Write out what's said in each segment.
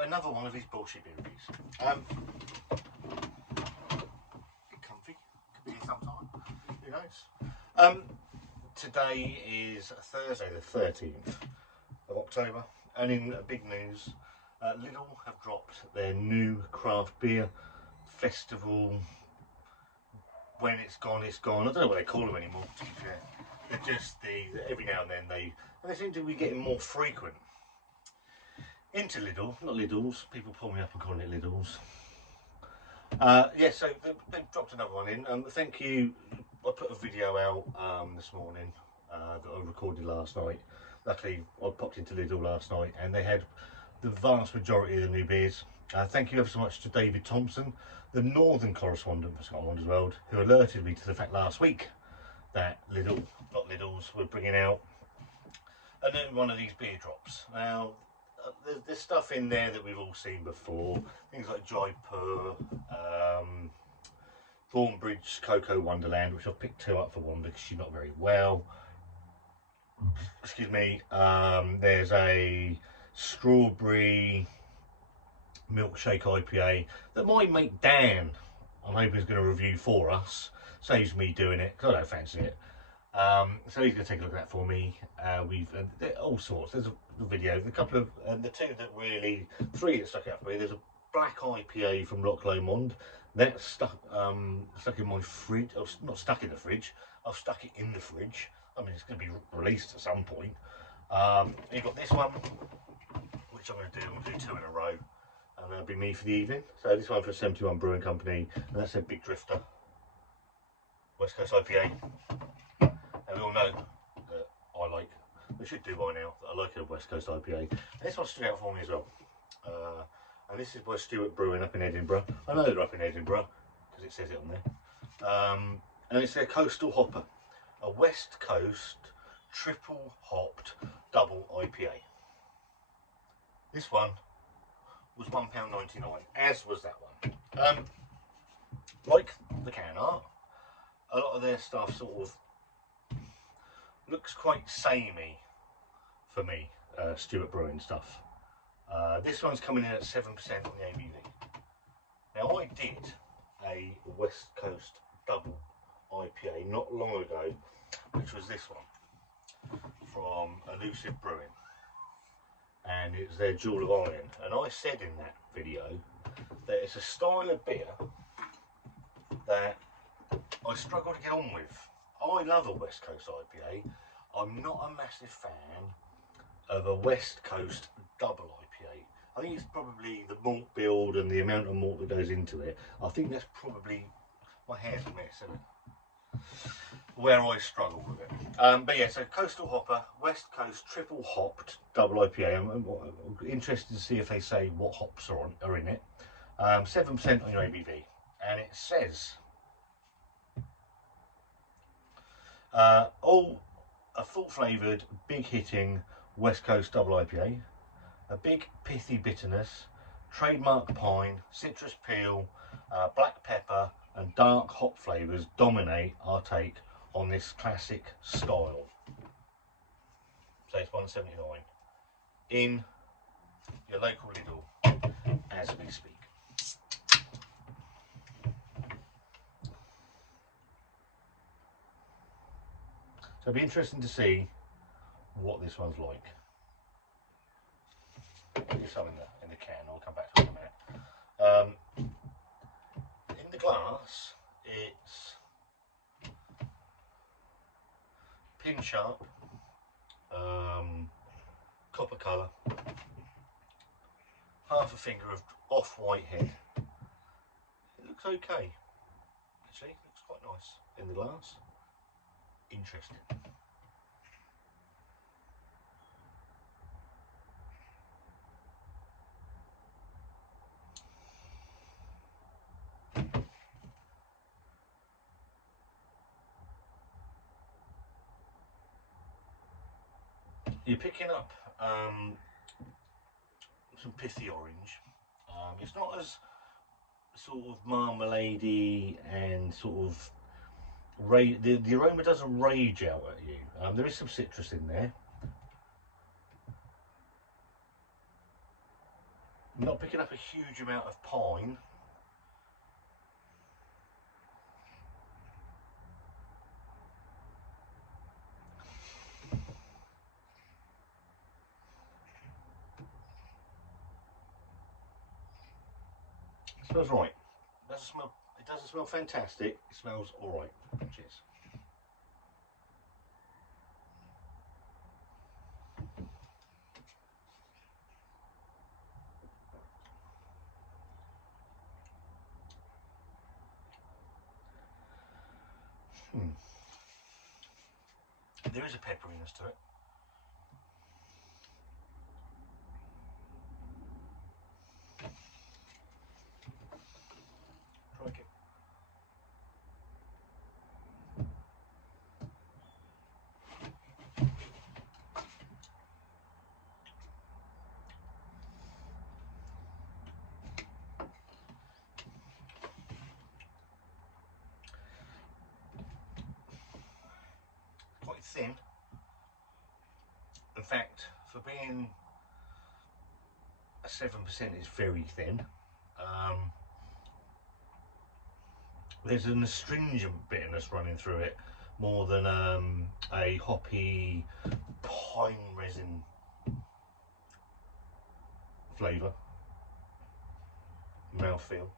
another one of his bullshit beer reviews. Bit comfy, could be here sometime, who knows. Today is Thursday the 13th of October, and in big news, Lidl have dropped their new craft beer festival. When it's gone, it's gone. I don't know what they call them anymore, to be fair. They're just every now and then they seem to be getting more frequent. Into Lidl, not Lidl's, people pull me up and calling it Lidl's. Yeah, so they've dropped another one in. Thank you. I put a video out this morning that I recorded last night. Luckily, I popped into Lidl last night and they had the vast majority of the new beers. Thank you ever so much to David Thompson, the northern correspondent for Scotland Wonders World, who alerted me to the fact last week that Lidl, not Lidl's, were bringing out a new one of these beer drops. Now, there's stuff in there that we've all seen before, things like DIPA, Thornbridge Cocoa Wonderland, which I've picked two up for one because she's not very well. Excuse me. There's a strawberry milkshake IPA that my mate Dan, I'm hoping, is going to review for us. Saves me doing it because I don't fancy it. So he's going to take a look at that for me. We've all sorts. There's a video, a couple of the two that really, three that stuck out for me. There's a black IPA from Loch Lomond that's stuck in my fridge. Oh, not stuck in the fridge. I've stuck it in the fridge. I mean, it's going to be released at some point. You've got this one, which I'm going to do. I'm going to do two in a row, and that'll be me for the evening. So this one for 71 Brewing Company, and that's a Big Drifter West Coast IPA. And we all know that I like, we should do by now, that I like a West Coast IPA. And this one stood out for me as well. And this is by Stewart Brewing up in Edinburgh. I know they're up in Edinburgh because it says it on there. And it's their Coastal Hopper, a West Coast triple hopped double IPA. This one was £1.99, as was that one. Like the can art, a lot of their stuff sort of looks quite samey for me, Stewart Brewing stuff. This one's coming in at 7% on the ABV. Now, I did a West Coast double IPA not long ago, which was this one from Elusive Brewing, and it's their Jewel of Iron. And I said in that video that it's a style of beer that I struggle to get on with. I love a West Coast IPA. I'm not a massive fan of a West Coast double IPA. I think it's probably the malt build and the amount of malt that goes into it. I think that's probably, my hair's a mess, isn't it? Where I struggle with it. But yeah, so Coastal Hopper, West Coast triple hopped double IPA. I'm interested to see if they say what hops are in it. 7% on your ABV, and it says all a full flavoured, big hitting West Coast double IPA, a big pithy bitterness, trademark pine, citrus peel, black pepper and dark hop flavours dominate our take on this classic style. So it's £1.79 in your local Lidl as we speak. So it'll be interesting to see what this one's like. There's some in the can, I'll come back to it in a minute. In the glass, it's pin sharp, copper colour, half a finger of off-white head. It looks okay, actually, it looks quite nice in the glass. Interesting. You're picking up some pithy orange. It's not as sort of marmalade-y and sort of the aroma doesn't rage out at you. There is some citrus in there. I'm not picking up a huge amount of pine. It smells right. It doesn't smell fantastic. It smells all right. Cheers. There is a pepperiness to it. Crikey. Quite thin. In fact, for being a 7%, it's very thin. There's an astringent bitterness running through it more than a hoppy pine resin flavour, mouthfeel.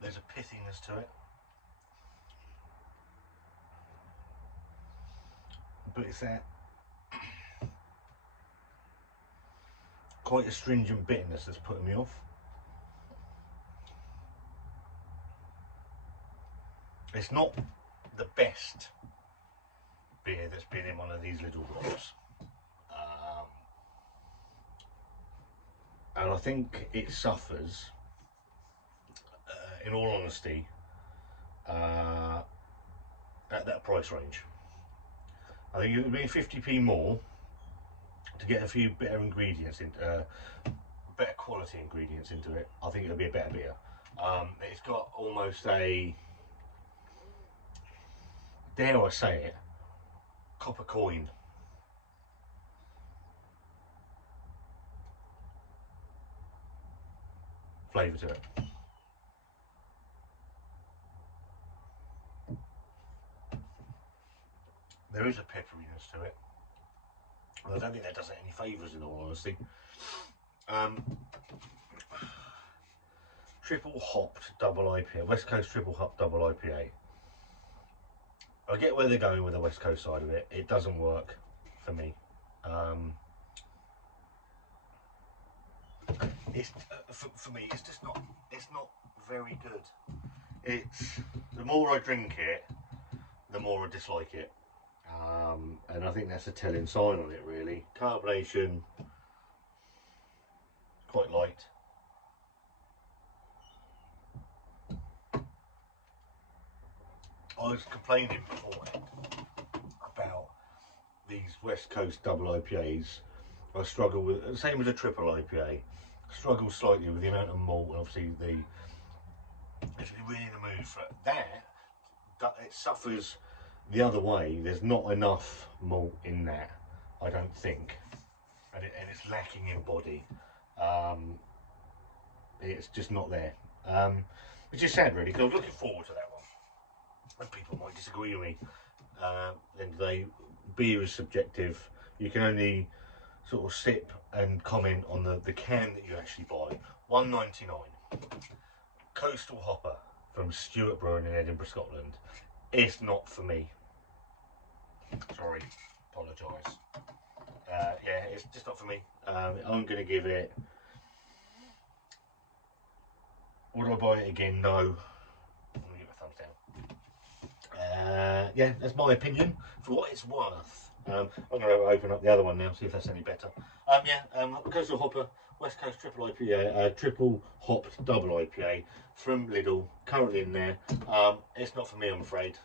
There's a pithiness to it, but it's that quite astringent bitterness that's putting me off. It's not the best beer that's been in one of these little drops, and I think it suffers, in all honesty, at that price range. I think it would be 50p more to get a few better ingredients in, better quality ingredients into it. I think it'll be a better beer. It's got almost a, dare I say it, copper coin flavour to it. There is a pepperiness to it. I don't think that does it any favours, in all honesty. Triple hopped double IPA, West Coast triple hopped double IPA. I get where they're going with the West Coast side of it. It doesn't work for me. It's for me. It's just not. It's not very good. It's, the more I drink it, the more I dislike it. And I think that's a telling sign on it, really. Carbonation, quite light. I was complaining beforehand about these West Coast double IPAs. I struggle with, same as a triple IPA, struggle slightly with the amount of malt, and obviously if you're really in the mood for that, it suffers the other way. There's not enough malt in that, I don't think, and it's lacking in body. It's just not there, which is sad, really, because I was looking forward to that one. And people might disagree with me. At the end of the day, beer is subjective. You can only sort of sip and comment on the can that you actually buy. $1.99. Coastal Hopper from Stewart Brewing in Edinburgh, Scotland. It's not for me. Sorry, apologise. Yeah, it's just not for me. I'm going to give it... Would I buy it again? No. I'm going to give it a thumbs down. Yeah, that's my opinion for what it's worth. I'm going to open up the other one now, see if that's any better. Coastal Hopper, West Coast triple IPA, triple hopped double IPA from Lidl, currently in there. It's not for me, I'm afraid.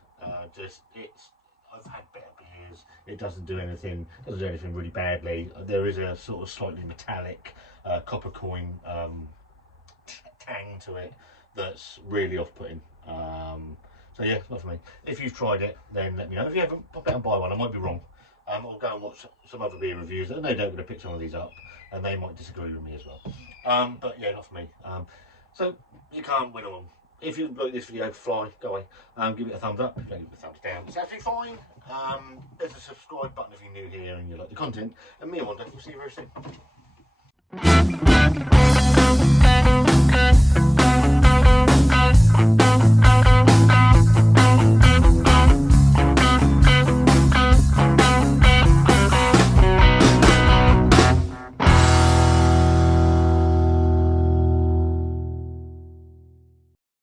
I've had better beers. It doesn't do anything really badly. There is a sort of slightly metallic copper coin tang to it that's really off-putting. So yeah, it's not for me. If you've tried it, then let me know. If you haven't, pop out and buy one. I might be wrong. I'll go and watch some other beer reviews. No doubt going to pick some of these up, and they might disagree with me as well. But yeah, not for me. So you can't win on. If you like this video, fly, go away. Give it a thumbs up. If you don't, give it a thumbs down. It's absolutely fine. There's a subscribe button if you're new here and you like the content. And me and Wanda, we'll see you very soon.